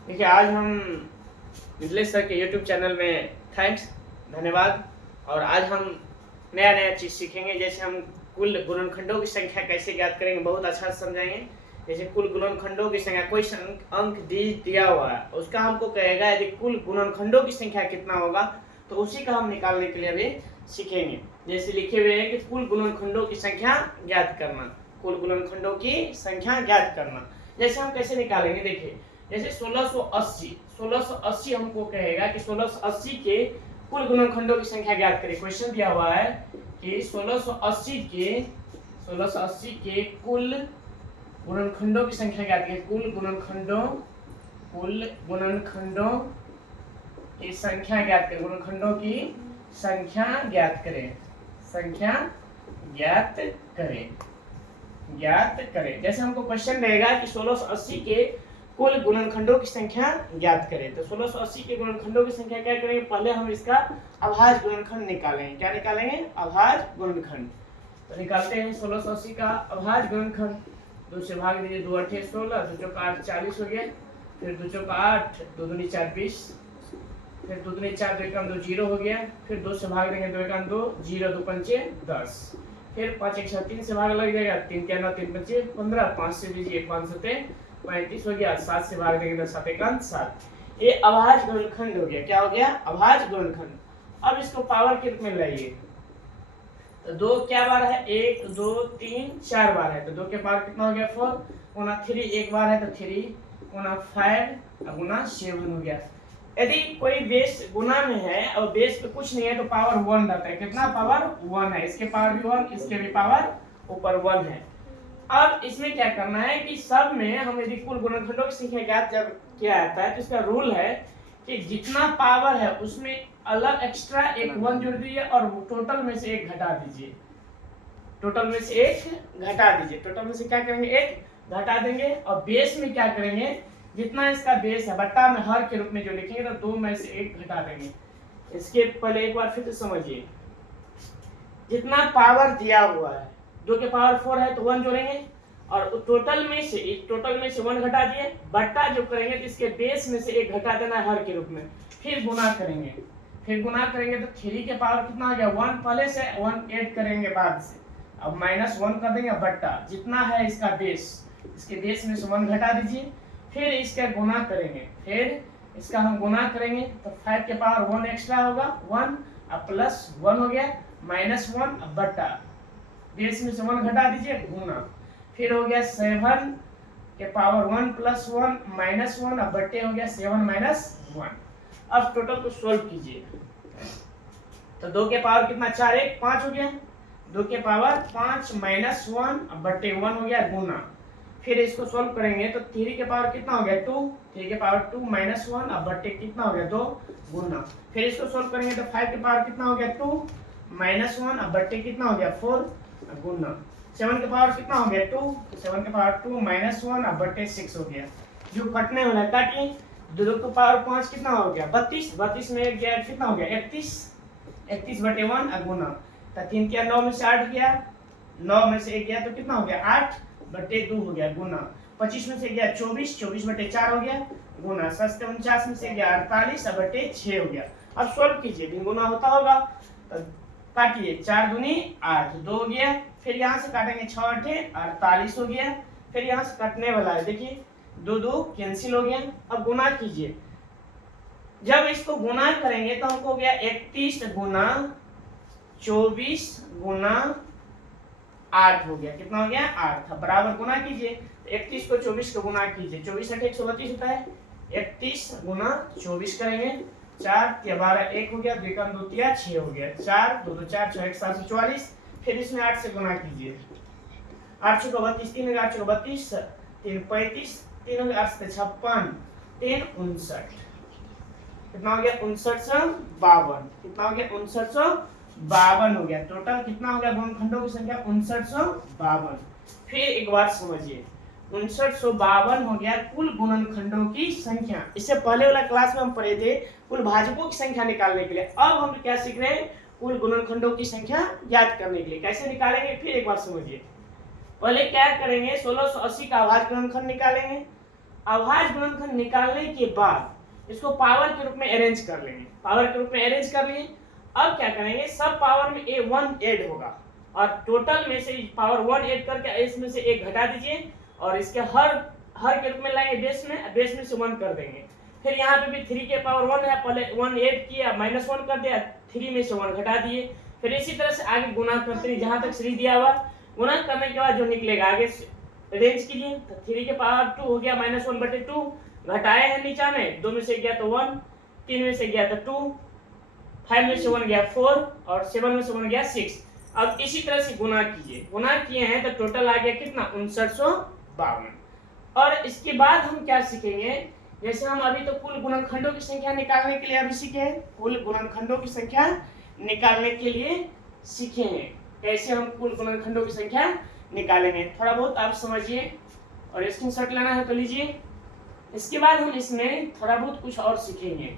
देखिए आज हम मिथिलेश सर के यूट्यूब चैनल में थैंक्स धन्यवाद। और आज हम नया नया चीज़ सीखेंगे। जैसे हम कुल गुणनखंडों की संख्या कैसे ज्ञात करेंगे, बहुत अच्छा से समझाएंगे। जैसे कुल गुणनखंडों की संख्या, कोई अंक दिया हुआ है, उसका हमको कहेगा यदि कुल गुणनखंडों की संख्या कितना होगा, तो उसी का हम निकालने के लिए अभी सीखेंगे। जैसे लिखे हुए हैं कि कुल गुणनखंडों की संख्या ज्ञात करना, कुल गुणनखंडों की संख्या ज्ञात करना। जैसे हम कैसे निकालेंगे, देखिए जैसे 1680 हमको कहेगा कि 1680 के कुल गुणनखंडों की संख्या ज्ञात करें। क्वेश्चन दिया हुआ है कि 1680 के कुल गुणनखंडों की संख्या ज्ञात करें। कुल गुणनखंडों की संख्या ज्ञात करें। गुणनखंडों की संख्या ज्ञात करें। संख्या ज्ञात करें। जैसे हमको क्वेश्चन रहेगा कि 1680 के कुल गुणनखंडों की संख्या ज्ञात करें, तो 1680 के गुणनखंडों की संख्या क्या करेंगे, पहले हम इसका अभाज्य गुणनखंड निकालेंगे। क्या निकालेंगे? अभाज्य गुणनखंड। तो निकालते हैं 1680 का अभाज्य गुणनखंड। 2 से भाग दीजिए, 2 8 16, 2 चौका 8 40 हो गया। फिर 2 चौका 8, 2 दूनी 4 20, फिर 2 दूनी 4, 2 एकम 2 0 हो गया। फिर 2 से भाग देंगे, 2 एकम 2, 0 2 पंचे 10। फिर 5 1 6 3 से भाग लग जाएगा, 3 क्या 9 3 पंचे 15, 5 से दीजिए 5 सते 35 हो गया। 7 से भाग देंगे तो 7 एकांत 7। ये अभाज्य गुणनखंड हो गया। क्या हो गया? अभाज्य गुणनखंड। अब इसको पावर के रूप में लाइए, तो 2 क्या बार है? 1 2 3 4 बार है, तो 2 के पावर कितना हो गया? 4 गुना 3 एक बार है, तो 3 गुना 5 गुना 7 हो गया। यदि कोई बेस गुना में है और बेस पे कुछ नहीं है तो पावर 1 रहता है। कितना? पावर 1 है। इसके पावर भी 1, इसके भी पावर ऊपर 1 है। अब इसमें क्या करना है कि सब में हम यदि कुल गुणनखंडों की संख्या ज्ञात जब किया जाता है तो इसका रूल है कि जितना पावर है उसमें अलग एक्स्ट्रा एक 1 जोड़ दीजिए और टोटल में से 1 घटा दीजिए। टोटल में से 1 घटा दीजिए। टोटल में से क्या करेंगे? 1 घटा देंगे। और बेस में क्या करेंगे? जितना इसका बेस है बट्टा में हर के रूप में जो लिखेंगे तो 2 में से 1 घटा देंगे। इसके पहले एक बार फिर से समझिए, जितना पावर दिया हुआ है, 2 के पावर 4 है तो 1 जोड़ेंगे और टोटल में से 1 घटा दिए। बट्टा जो करेंगे तो इसके बेस में से 1 घटा देना है हर के रूप में। फिर गुना करेंगे, तो 3 के पावर कितना हो गया? 1 पहले से, 1 ऐड करेंगे बाद से। अब -1 कर देंगे। बट्टा जितना है इसका बेस, इसके बेस में से 1 घटा दीजिए। फिर इसका गुना करेंगे, फिर इसका हम गुना करेंगे तो 5 के पावर 1 एक्स्ट्रा होगा, 1 अब प्लस 1 हो गया, -1 अब बट्टा बेस में से 1 घटा दीजिए, गुना। फिर हो गया 7 के पावर 1 प्लस 1 -1 अब बट्टे हो गया 7 -1। अब टोटल को सोल्व कीजिए, तो 2 के पावर कितना? 4 1 5 हो गया। 2 के पावर 5 -1 अब बट्टे 1 हो गया, गुना। फिर इसको सोल्व करेंगे तो 3 के पावर कितना हो गया? 2। 3 के पावर 2 -1 अब बट्टे कितना हो गया? 2, गुना। फिर इसको सोल्व करेंगे तो 5 के पावर कितना हो गया? 2 -1 अब बट्टे कितना हो गया? 4, गुना। 7 के पावर कितना हो गया? 2। 7 के पावर 2 -1 अब बट्टे 6 हो गया। जो कटने वाला है काटिए। 2 के पावर 5 कितना हो गया? 32। 32 में 1 गया कितना हो गया? 31। 31 बटे 1 गुना। तो 3 क्या 9 में से 8 गया, 9 में से 1 गया तो कितना हो गया? 8 बटे 2 हो गया, गुना। 25 में से गया 24, 24 बटे 4 हो गया, गुना। 49 में से गया 48 बटे 6 हो गया। अब सोल्व कीजिए, भी गुना होता होगा तो काटिए। 4 दूनी 8, 2 हो गया। फिर यहाँ से काटेंगे 6 8 48 हो गया। फिर यहाँ से कटने वाला है, देखिए 2 2 कैंसिल हो गया। अब गुना कीजिए। जब इसको गुना करेंगे तो हमको हो गया 31 गुना 24 गुना 8 हो गया। कितना हो गया? 8 बराबर गुना कीजिए। 31 को 24 को गुना कीजिए, 24 8 132 होता है। 31 गुना 24 करेंगे, 4 के 12 1 हो गया, 2 का 2 3 6 हो गया, 4 2 2 4 6 1 7 44। फिर इसमें 8 से गुना कीजिए, 8 6 32, 3 8 6 32, 3 35, 3 8 से 56, 3 59। कितना हो गया? 5952। कितना हो गया? 5952 हो गया। टोटल कितना हो गया गुणनखंडों की संख्या? 5952। फिर एक बार समझिए, 5952 हो गया कुल गुणनखंडों की संख्या। इससे पहले वाला क्लास में हम पढ़े थे कुल भाजकों की संख्या निकालने के लिए। अब हम क्या सीख रहे हैं? कुल गुणनखंडों की संख्या ज्ञात करने के लिए। कैसे निकालेंगे फिर एक बार समझिए। पहले क्या करेंगे? 1680 का अभाज्य गुणनखंड निकालेंगे। अभाज्य गुणनखंड निकालने के बाद इसको पावर के रूप में अरेंज कर लेंगे, पावर के रूप में अरेंज कर लिए। अब क्या करेंगे, सब पावर में ए 1 ऐड होगा और टोटल में से पावर 1 ऐड करके इसमें से 1 घटा दीजिए और इसके हर के रूप में लाएंगे बेस में से 1 कर देंगे। फिर यहाँ पे भी 3 के पावर 1 है, पहले 1 ऐड किया -1 कर दिया, 3 में से 1 घटा दिए। फिर इसी तरह से आगे गुणा करते रहिए जहाँ तक सीरीज दिया हुआ। गुणा करने के बाद जो निकलेगा आगे रेंज कीजिए, तो 3 के पावर 2 हो गया -1/2, घटाए हैं नीचा में, 2 में से गया तो 1, 3 में से गया तो 2, 5 में से 1 गया 4 और 7 में से 1 गया 6। अब इसी तरह से गुणा कीजिए, गुणा किए हैं तो टोटल आ गया कितना 5952। और इसके बाद हम क्या सीखेंगे, जैसे हम अभी तो कुल गुणनखंडों की संख्या निकालने के लिए अभी सीखे हैं, कुल गुणनखंडों की संख्या निकालने के लिए सीखे हैं कैसे हम कुल गुणनखंडों की संख्या निकालेंगे। थोड़ा बहुत आप समझिए और स्क्रीनशॉट लेना है तो लीजिए। इसके बाद हम इसमें थोड़ा बहुत कुछ और सीखेंगे।